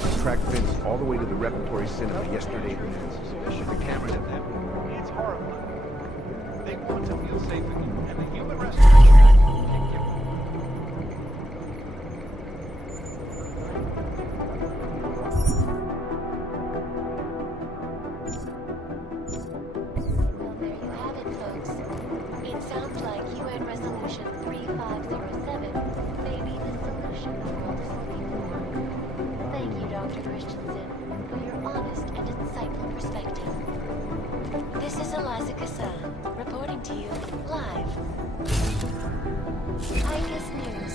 managed to track Vince all the way to the repertory cinema yesterday evening. The camera didn't have It's horrifying. They want to feel safe with you, and the human restoration can give them. There you have it, folks. It sounds like UN Resolution 3507 may be the solution the world is looking for. Thank you, Dr. Christensen, for your honest and insightful perspective. This is Eliza Kassan, reporting to you live. ICUS News,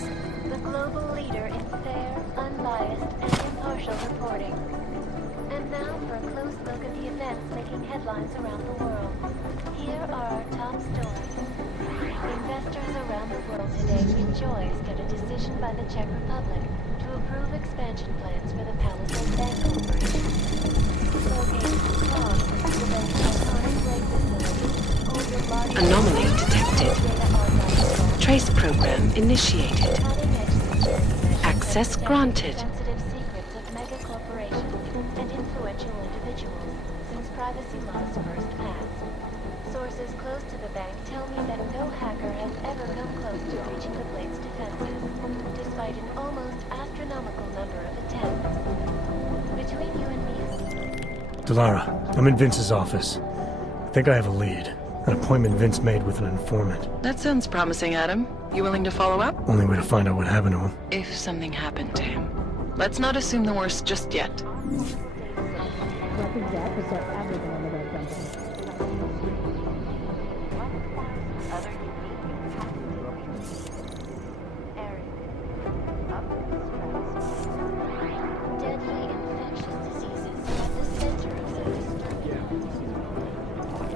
the global leader in fair, unbiased, and impartial reporting. And now for a close look at the events making headlines around the world. Here are our top stories. Investors around the world today enjoys get a decision by the Czech Republic to approve expansion plans for the Palisade Bank Corporation. Located in Prague, the bank's iconic lake facility holds a large Anomaly detected. Trace program initiated. Access granted. Sensitive secrets of mega corporations and influential individuals since privacy laws first passed. Sources close to the bank tell me that no hacker has ever come close to breaching the blade's defenses, despite an almost astronomical number of attempts. Between you and me... Delara, I'm in Vince's office. I think I have a lead. An appointment Vince made with an informant. That sounds promising, Adam. You willing to follow up? Only way to find out what happened to him. If something happened to him. Let's not assume the worst just yet.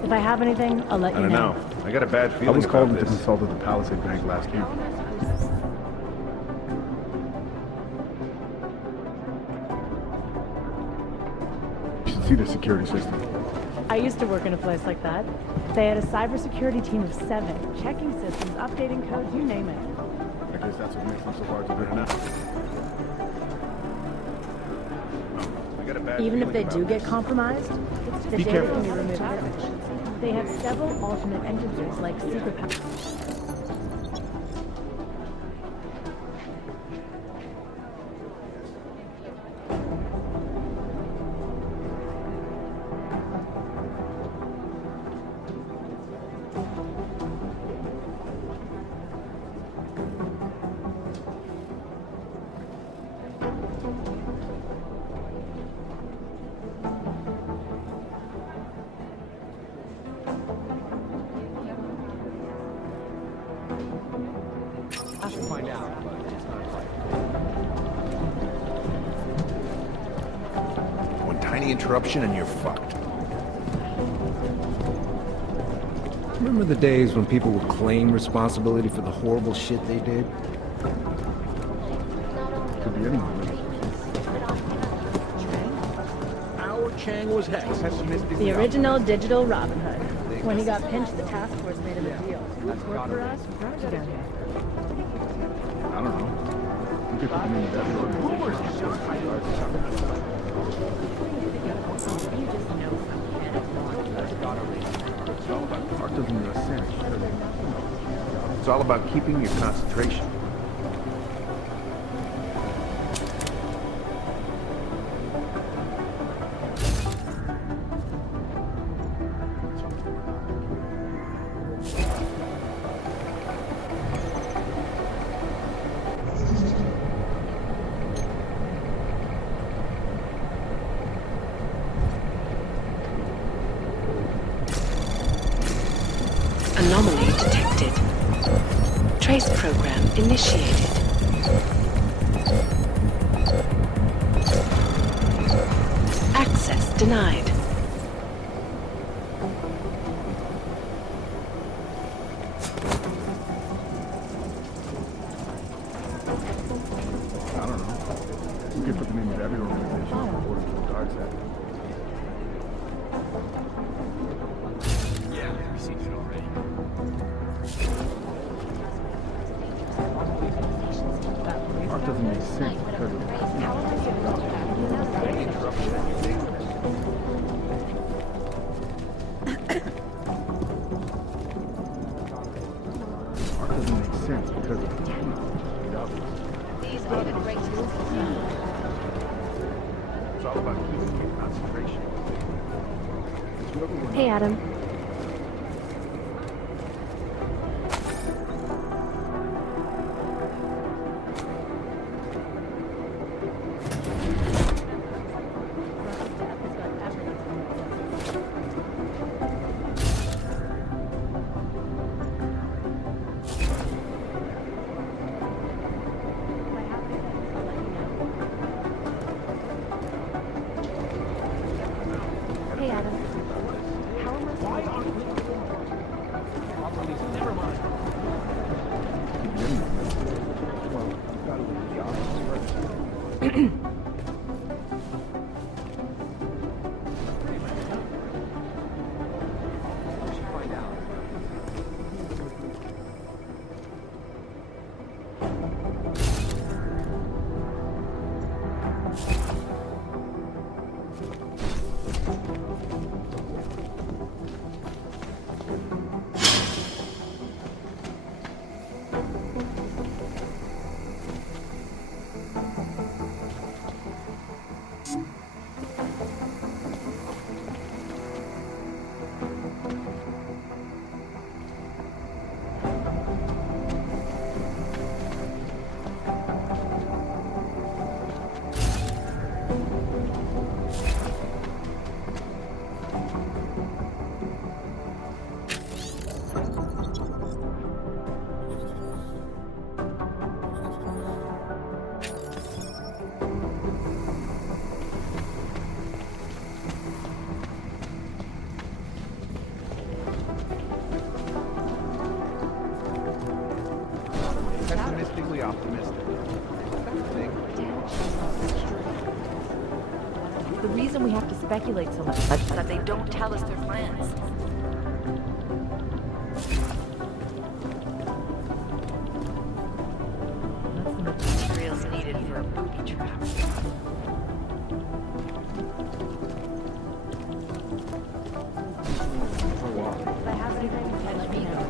If I have anything, I'll let you know. I got a bad feeling. I was called about to this. consult at the Palisade Bank last week. You should see the security system. I used to work in a place like that. They had a cybersecurity team of 7, checking systems, updating codes, you name it. I guess that's what makes them so hard to do now. I got a bad Even if feeling they do about get this. compromised, the Be data careful. can be removed. They have several alternate entities like secret I should find out, but it's not likely. One tiny interruption and you're fucked. Remember the days when people would claim responsibility for the horrible shit they did? Could be anyone. Our Chang was hex. The original digital Robin Hood. When he got pinched, the task force made him a deal. Work for us, brought you down here. I don't know. You could put them in the death organization. You just know something. Art doesn't make sense. It's all about keeping your concentration. Anomaly detected. Trace program initiated. Access denied. I don't know. You could put them in every organization according to the dark side. Yeah, we've seen it already. Art doesn't make sense because of Art doesn't make sense because of the technology. These are the greatest. It's all about keeping your concentration. Hey, Adam. Hey, Adam. How am I supposed to... Never mind. Well, you gotta leave the office first. Pessimistically optimistic. The reason we have to speculate so much is that they don't tell us their plans. That's the materials needed for a booby trap. If I have anything, let me know.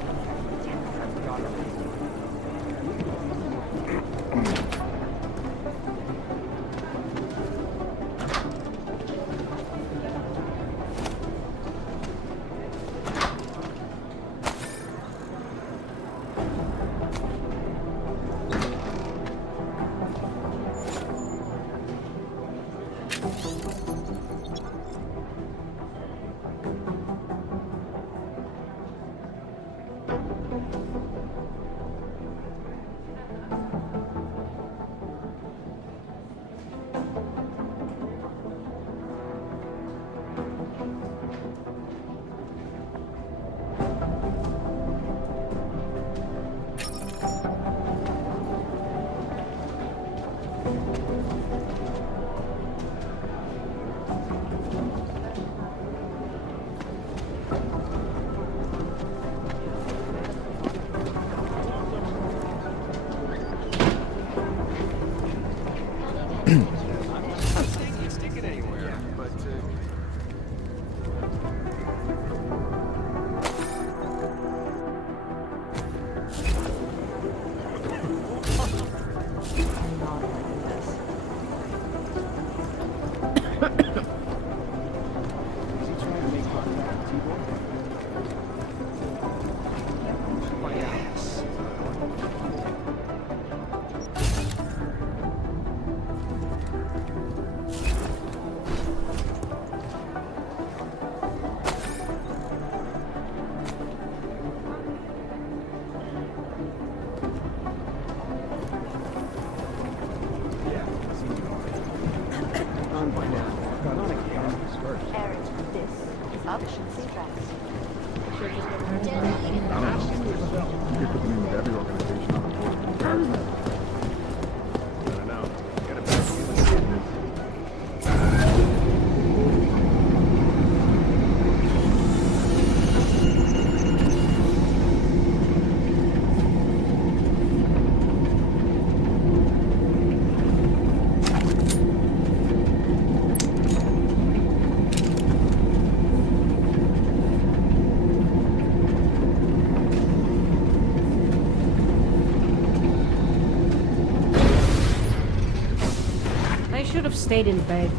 should have stayed in bed.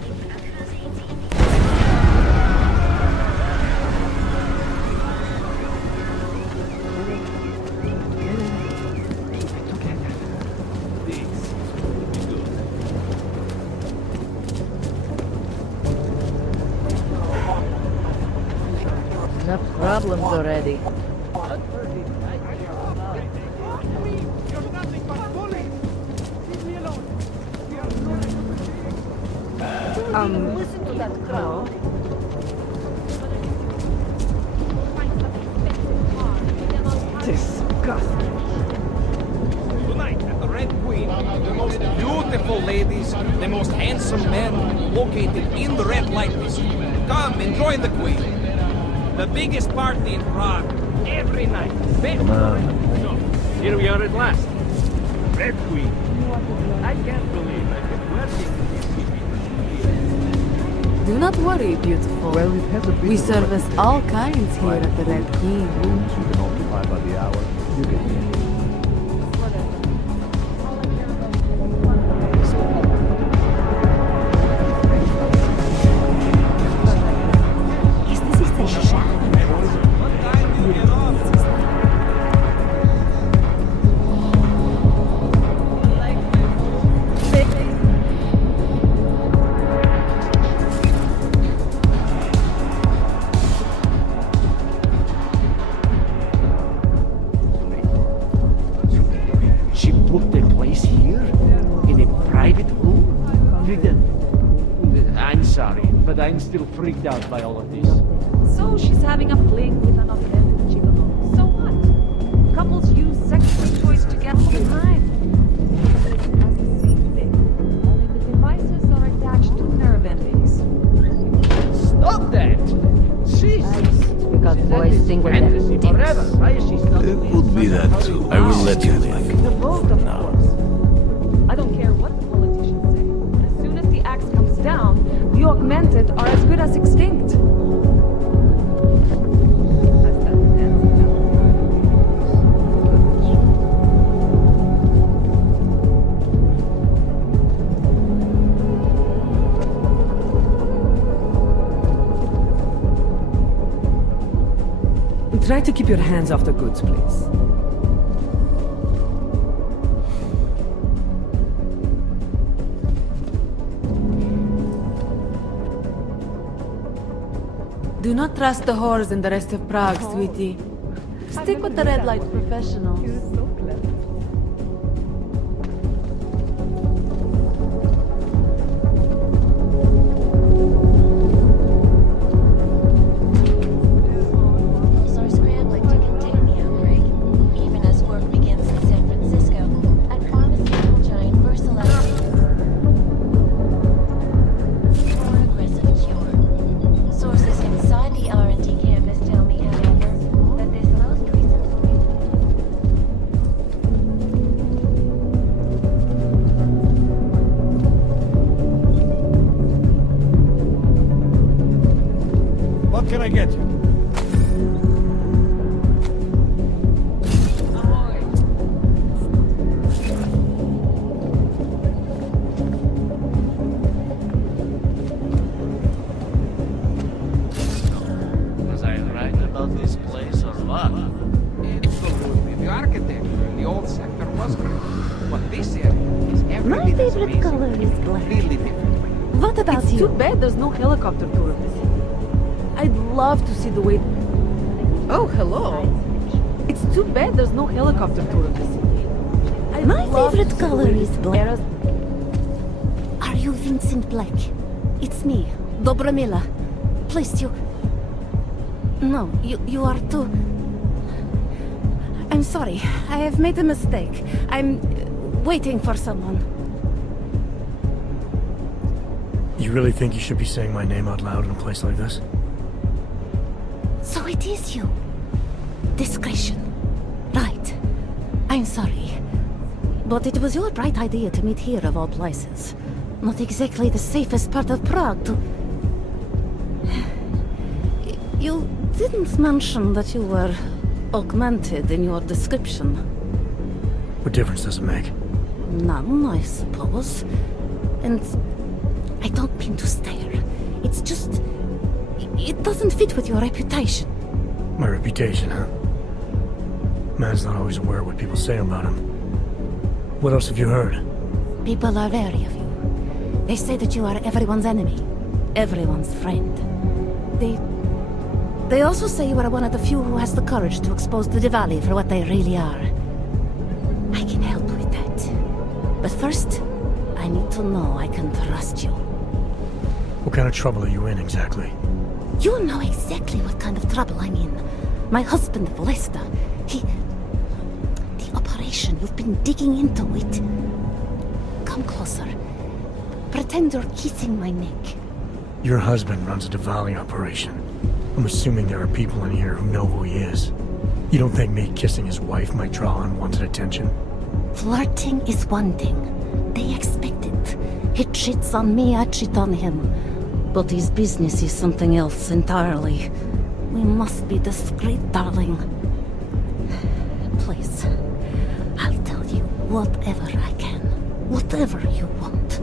Enough problems already. Listen to that crowd. Disgusting. Tonight at the Red Queen, the most beautiful ladies, the most handsome men located in the Red Light District. Come and join the Queen. The biggest party in Prague every night. Come on. So, here we are at last. Red Queen. I can't believe I've been working with these people. Do not worry, beautiful. Well, it has a bit We of service all kinds here at the Red King. rooms you can occupy by the hour. You get me. What time do you get off? She booked a place here? In a private room? I'm sorry, but I'm still freaked out by all of this. So she's having a fling with an authentic gigolo. So what? Couples use sexual choice together all the time. It has the same thing. Only the devices are attached to nerve endings. Stop that! Jesus! Because boys sing with their Fantasy forever. Why is she stopping It would be that too. I will let you live. The vote, of course. I don't care what the politicians say. As soon as the axe comes down, the augmented are as good as extinct. Try to keep your hands off the goods, please. Do not trust the whores in the rest of Prague, sweetie. Stick with the red light professionals. Are scrambling to contain the outbreak, even as work begins in San Francisco at pharmaceutical giant Versailles for an aggressive cure. Sources inside the R&D campus tell me, however, that this most recent What can I get you? Was I right about this place or what? Absolutely. The architecture in the old sector was great. But this area is every My bit as favorite amazing. color is black. Completely different. What about It's you? too bad there's no helicopter tour of the city. I'd love to see the way... Oh, hello. It's too bad there's no helicopter tour of the city. I'd My love favorite to see the color way- is black. Are you Vincent Black? It's me, Dobromila. Please, you... No, you are too... I'm sorry. I have made a mistake. I'm waiting for someone. You really think you should be saying my name out loud in a place like this? So it is you. Discretion. Right. I'm sorry. But it was your bright idea to meet here of all places. Not exactly the safest part of Prague to... You didn't mention that you were augmented in your description. What difference does it make? None, I suppose. And I don't mean to stare. It's just... It doesn't fit with your reputation. My reputation, huh? Man's not always aware of what people say about him. What else have you heard? People are wary of you. They say that you are everyone's enemy. Everyone's friend. They also say you are one of the few who has the courage to expose the Diwali for what they really are. I can help with that. But first, I need to know I can trust you. What kind of trouble are you in, exactly? You know exactly what kind of trouble I'm in. My husband, Volesta, The operation, you've been digging into it. Come closer. Pretend you're kissing my neck. Your husband runs a Diwali operation. I'm assuming there are people in here who know who he is. You don't think me kissing his wife might draw unwanted attention? Flirting is one thing. They expect it. He cheats on me, I cheat on him. But his business is something else entirely. We must be discreet, darling. Please, I'll tell you whatever I can. Whatever you want.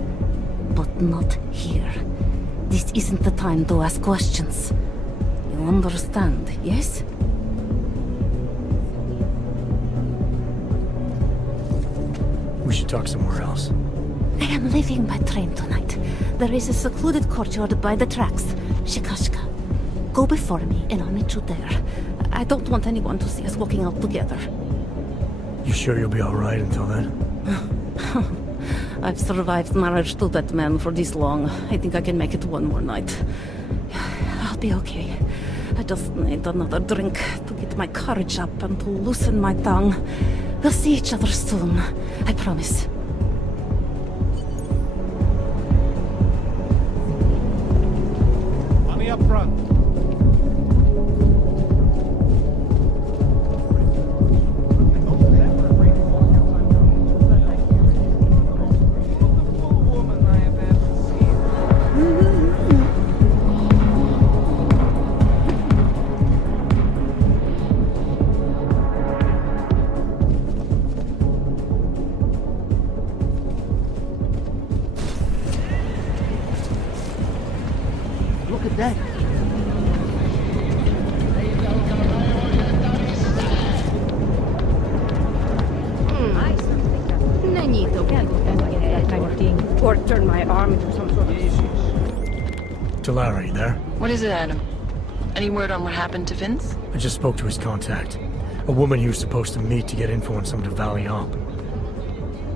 But not here. This isn't the time to ask questions. You understand, yes? We should talk somewhere else. I am leaving by train tonight. There is a secluded courtyard by the tracks. Shikashka. Go before me and I'll meet you there. I don't want anyone to see us walking out together. You sure you'll be alright until then? I've survived marriage to that man for this long. I think I can make it one more night. I'll be okay. I just need another drink to get my courage up and to loosen my tongue. We'll see each other soon. I promise. Money up front. Look at that. Nenito can't defend against that kind of thing. Or turn my arm into some sort of... Talara, you there? What is it, Adam? Any word on what happened to Vince? I just spoke to his contact. A woman he was supposed to meet to get info on some Diwali op.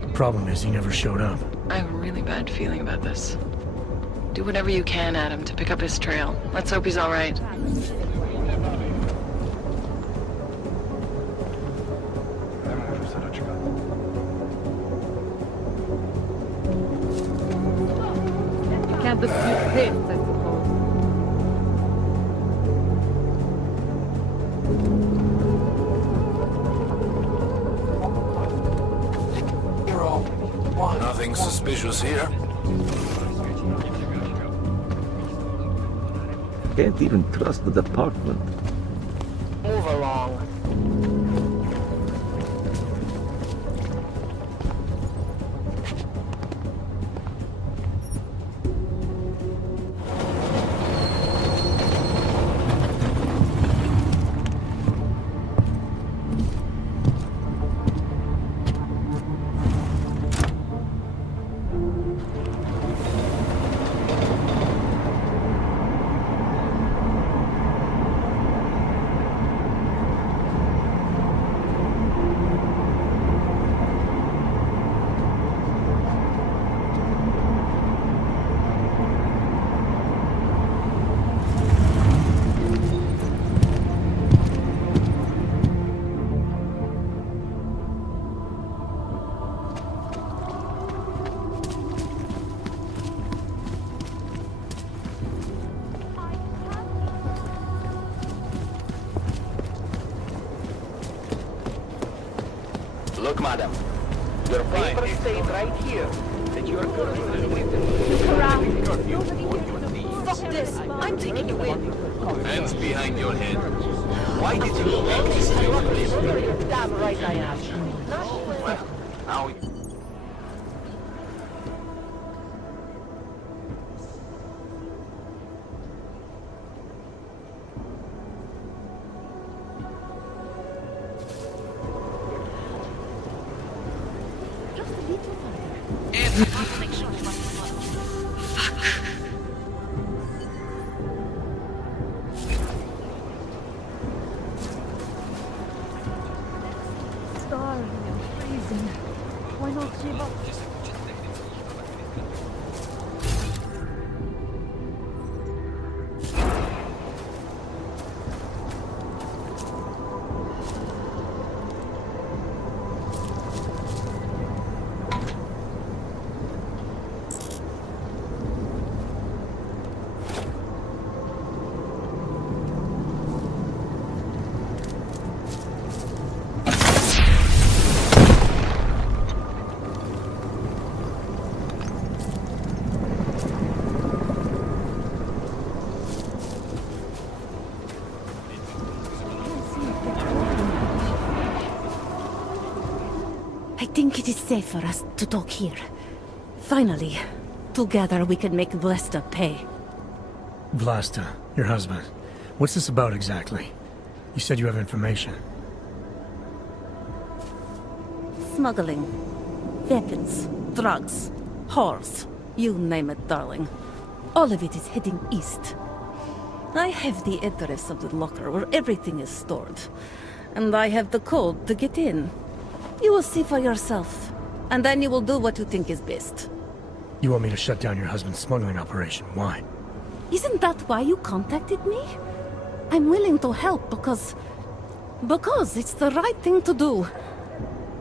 The problem is he never showed up. I have a really bad feeling about this. Do whatever you can, Adam, to pick up his trail. Let's hope he's all right. You can't dispute this, I suppose. Nothing suspicious here. Can't even trust the department. Move along. Look, madam. Your paper state right here that your girlfriend is Fuck this! I'm taking you in! Hands behind your head. Why did you make this You're damn right I am. Well, now... want to make sure what you want. Fuck. Starving and freezing. Why not give up? I think it is safe for us to talk here. Finally, together we can make Vlasta pay. Vlasta, your husband. What's this about exactly? You said you have information. Smuggling. Weapons. Drugs. Whores. You name it, darling. All of it is heading east. I have the address of the locker where everything is stored. And I have the code to get in. You will see for yourself. And then you will do what you think is best. You want me to shut down your husband's smuggling operation? Why? Isn't that why you contacted me? I'm willing to help because it's the right thing to do.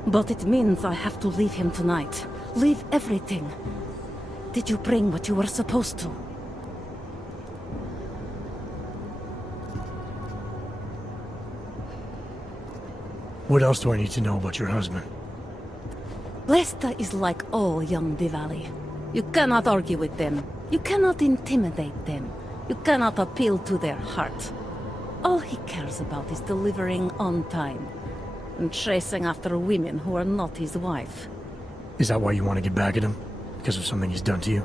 But it means I have to leave him tonight. Leave everything. Did you bring what you were supposed to? What else do I need to know about your husband? Lesta is like all young Diwali. You cannot argue with them. You cannot intimidate them. You cannot appeal to their heart. All he cares about is delivering on time. And chasing after women who are not his wife. Is that why you want to get back at him? Because of something he's done to you?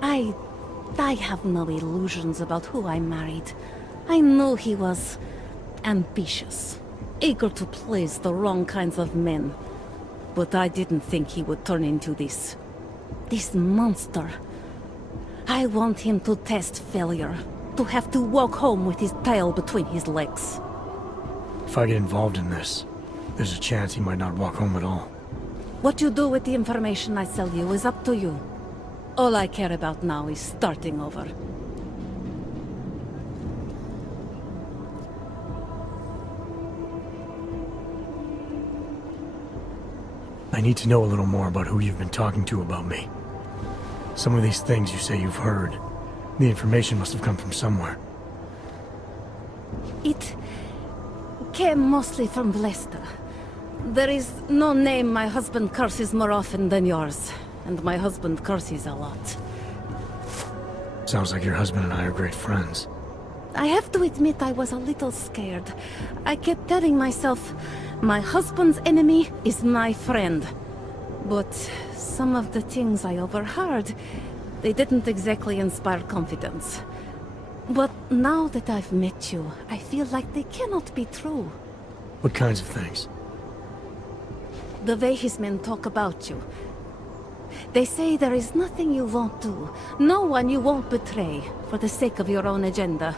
I have no illusions about who I married. I knew he was ambitious. Eager to please the wrong kinds of men. But I didn't think he would turn into this monster. I want him to test failure. To have to walk home with his tail between his legs. If I get involved in this, there's a chance he might not walk home at all. What you do with the information I sell you is up to you. All I care about now is starting over. I need to know a little more about who you've been talking to about me. Some of these things you say you've heard, the information must have come from somewhere. It came mostly from Vlasta. There is no name my husband curses more often than yours, and my husband curses a lot. Sounds like your husband and I are great friends. I have to admit I was a little scared. I kept telling myself, my husband's enemy is my friend. But some of the things I overheard, they didn't exactly inspire confidence. But now that I've met you, I feel like they cannot be true. What kinds of things? The way his men talk about you. They say there is nothing you won't do, no one you won't betray, for the sake of your own agenda.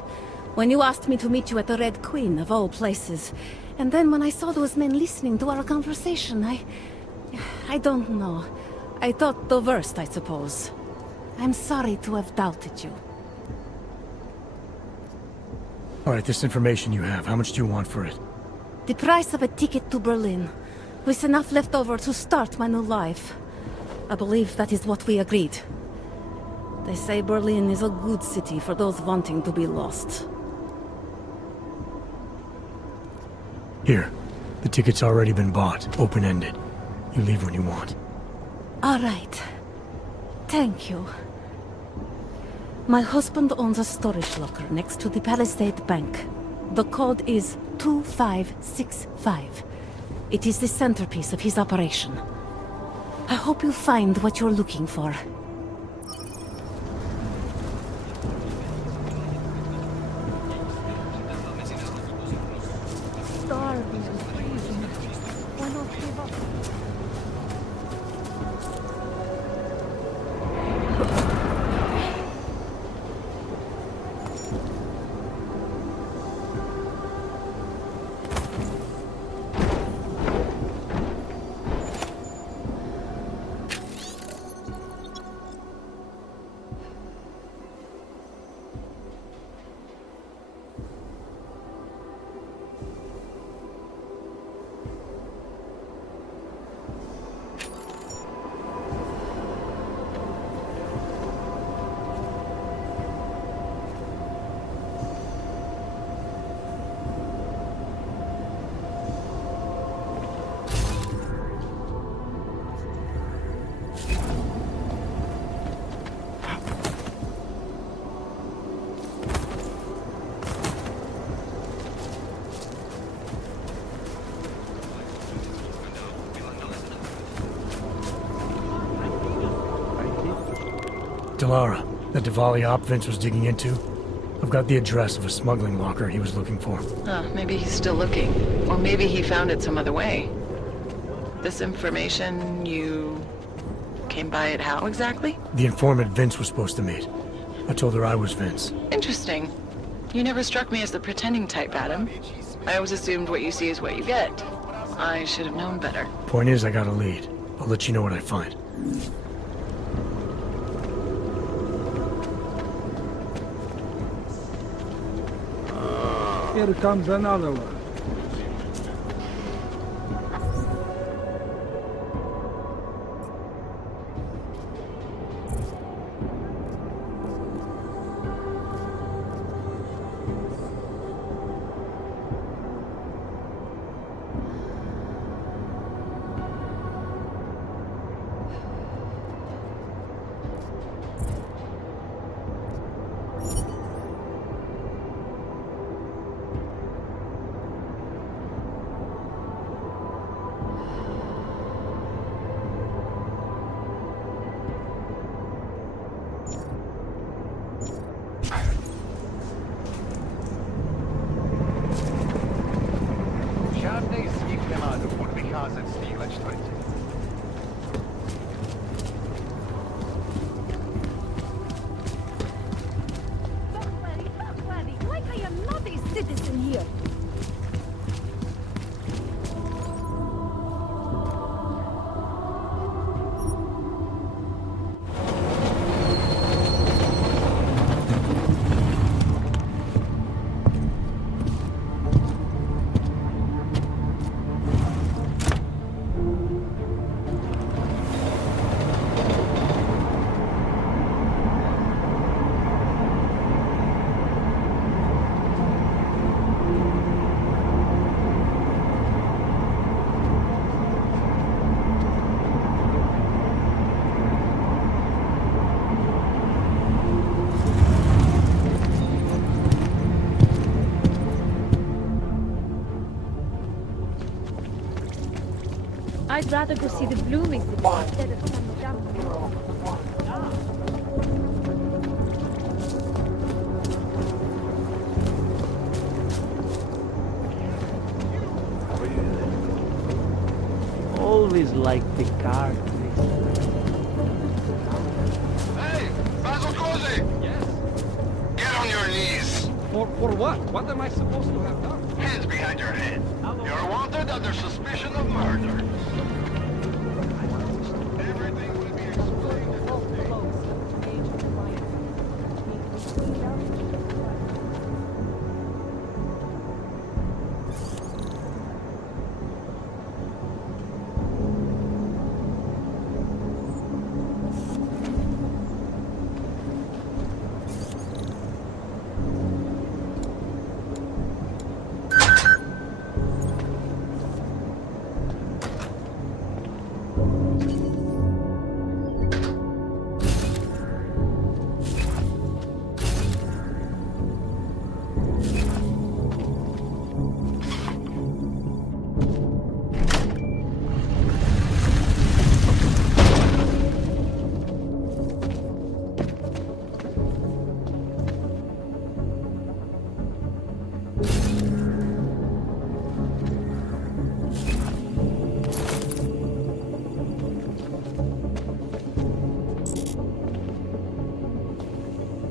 When you asked me to meet you at the Red Queen, of all places, and then when I saw those men listening to our conversation, I don't know. I thought the worst, I suppose. I'm sorry to have doubted you. Alright, this information you have, how much do you want for it? The price of a ticket to Berlin, with enough left over to start my new life. I believe that is what we agreed. They say Berlin is a good city for those wanting to be lost. Here, the ticket's already been bought, open-ended. You leave when you want. All right. Thank you. My husband owns a storage locker next to the Palisade Bank. The code is 2565. It is the centerpiece of his operation. I hope you find what you're looking for. Starving and freezing. Why not give up? Lara, the Diwali op Vince was digging into. I've got the address of a smuggling locker he was looking for. Maybe he's still looking. Or maybe he found it some other way. This information, you came by it how exactly? The informant Vince was supposed to meet. I told her I was Vince. Interesting. You never struck me as the pretending type, Adam. I always assumed what you see is what you get. I should have known better. Point is, I got a lead. I'll let you know what I find. Here comes another one. Żadnej z nich nie ma dowód wykazać styliwać trójcy. Why are you not a citizen here? I'd rather go see the blooming city instead of some junk. Always like the card tricks. Hey, Basil Cozy! Yes? Get on your knees. For what? What am I supposed to have done? Hands behind your head. You're wanted under suspicion of murder. Everything will be explained in the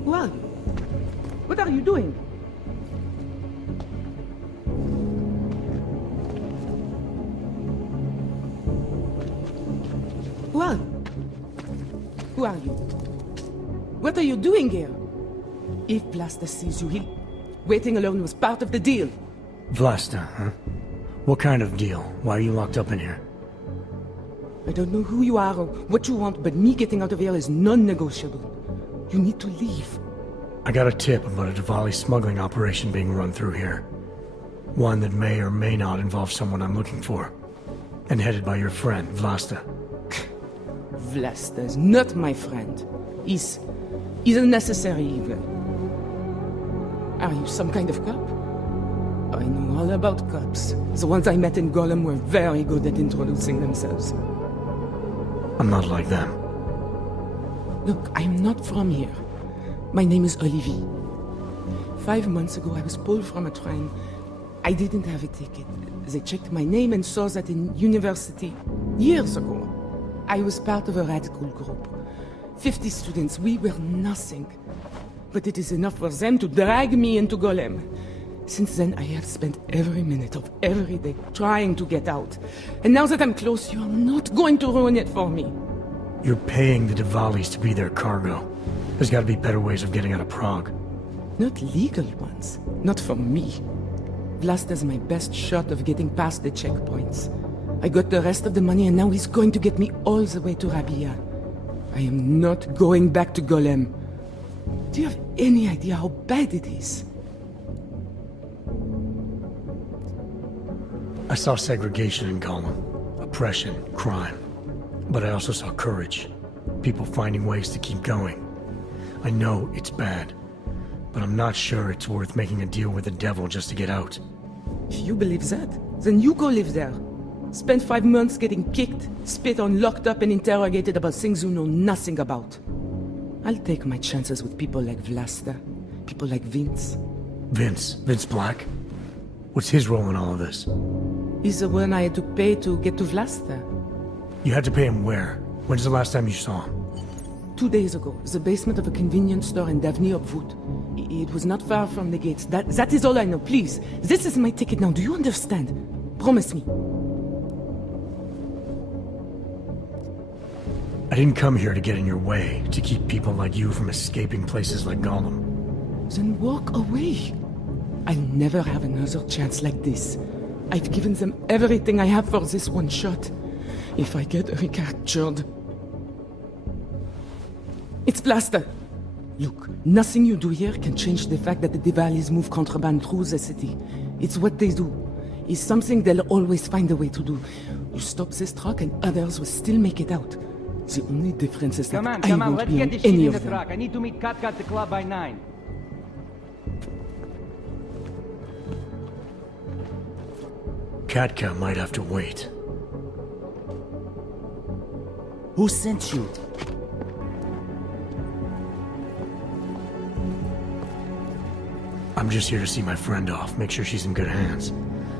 Well, what are you doing? Well, who are you? What are you doing here? If Blaster sees you, waiting alone was part of the deal. Vlasta, huh? What kind of deal? Why are you locked up in here? I don't know who you are or what you want, but me getting out of here is non-negotiable. You need to leave. I got a tip about a Diwali smuggling operation being run through here. One that may or may not involve someone I'm looking for. And headed by your friend, Vlasta. Vlasta is not my friend. He's a necessary evil. Are you some kind of cop? I know all about cops. The ones I met in Golem were very good at introducing themselves. I'm not like them. Look, I'm not from here. My name is Olivier. 5 months ago, I was pulled from a train. I didn't have a ticket. They checked my name and saw that in university years ago. I was part of a radical group. 50 students, we were nothing. But it is enough for them to drag me into Golem. Since then, I have spent every minute of every day trying to get out. And now that I'm close, you are not going to ruin it for me. You're paying the Diwalis to be their cargo. There's gotta be better ways of getting out of Prague. Not legal ones. Not for me. Vlasta's my best shot of getting past the checkpoints. I got the rest of the money and now he's going to get me all the way to Rabia. I am not going back to Golem. Do you have any idea how bad it is? I saw segregation in Gollum, oppression, crime. But I also saw courage, people finding ways to keep going. I know it's bad, but I'm not sure it's worth making a deal with the devil just to get out. If you believe that, then you go live there. Spend 5 months getting kicked, spit on, locked up and interrogated about things you know nothing about. I'll take my chances with people like Vlasta, people like Vince. Vince Black? What's his role in all of this? He's the one I had to pay to get to Vlasta. You had to pay him where? When's the last time you saw him? 2 days ago, the basement of a convenience store in Davny Obwood. It was not far from the gates. That is all I know, please. This is my ticket now, do you understand? Promise me. I didn't come here to get in your way, to keep people like you from escaping places like Gollum. Then walk away. I'll never have another chance like this. I've given them everything I have for this one shot. If I get recaptured... It's Vlasta! Look, nothing you do here can change the fact that the Diwalis move contraband through the city. It's what they do. It's something they'll always find a way to do. You stop this truck and others will still make it out. The only difference is that I won't be on any of them. I need to meet Katka at the club by 9. Katka might have to wait. Who sent you? I'm just here to see my friend off, make sure she's in good hands.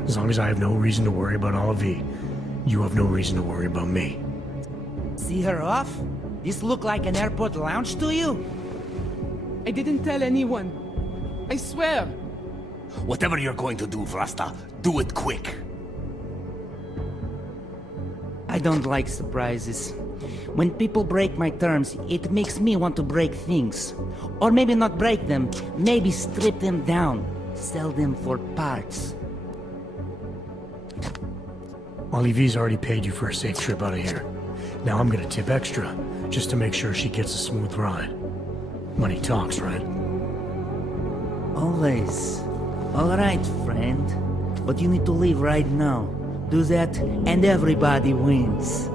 As long as I have no reason to worry about Olivier, you have no reason to worry about me. See her off? This look like an airport lounge to you? I didn't tell anyone. I swear. Whatever you're going to do, Vrasta, do it quick. I don't like surprises. When people break my terms, it makes me want to break things. Or maybe not break them, maybe strip them down. Sell them for parts. Olivier's already paid you for a safe trip out of here. Now I'm gonna tip extra, just to make sure she gets a smooth ride. Money talks, right? Always. Alright, friend. But you need to leave right now. Do that, and everybody wins.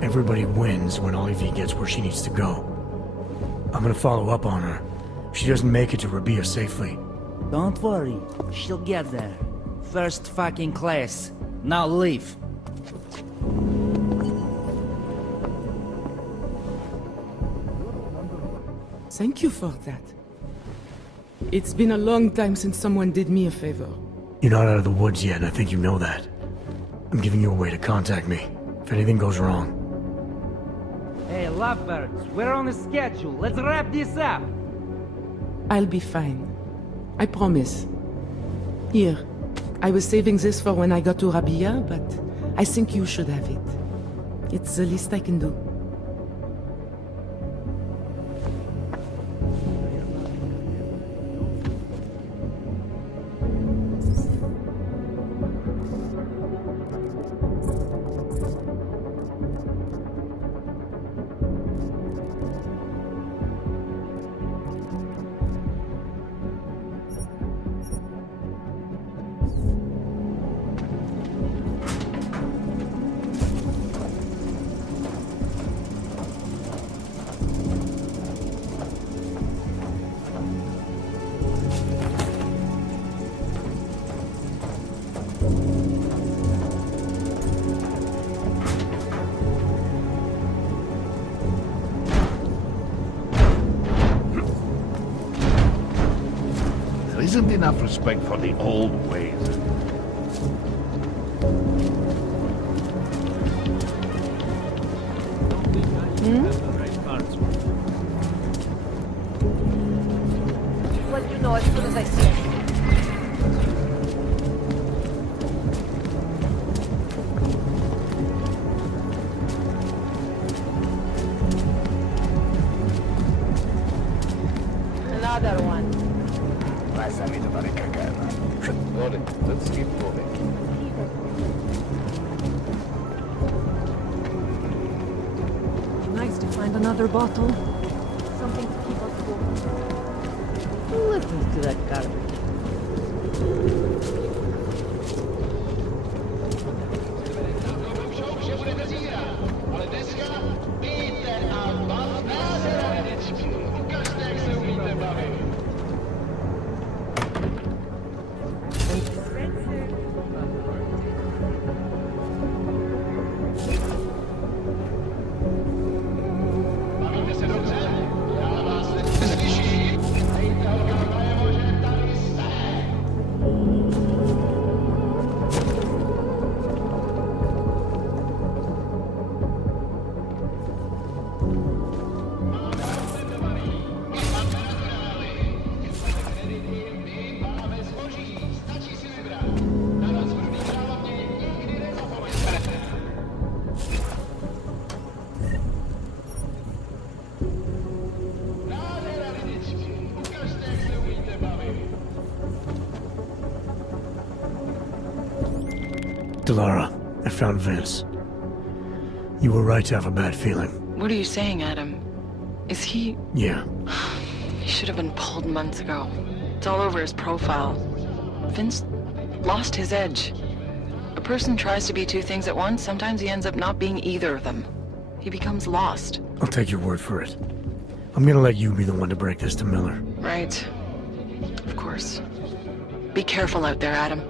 Everybody wins when Olivier gets where she needs to go. I'm gonna follow up on her. If she doesn't make it to Rabia safely. Don't worry, she'll get there. First fucking class. Now leave. Thank you for that. It's been a long time since someone did me a favor. You're not out of the woods yet, and I think you know that. I'm giving you a way to contact me, if anything goes wrong. Hey, lovebirds, we're on a schedule. Let's wrap this up. I'll be fine. I promise. Here, I was saving this for when I got to Rabia, but I think you should have it. It's the least I can do. isn't enough respect for the old ways. Let you know as soon as I see it. Another one. Got it. Let's keep moving. Nice to find another bottle. Something to keep us warm. Who listens to that garbage? Delara, I found Vince. You were right to have a bad feeling. What are you saying, Adam? Is he... Yeah. He should have been pulled months ago. It's all over his profile. Vince lost his edge. A person tries to be two things at once, sometimes he ends up not being either of them. He becomes lost. I'll take your word for it. I'm gonna let you be the one to break this to Miller. Right. Of course. Be careful out there, Adam.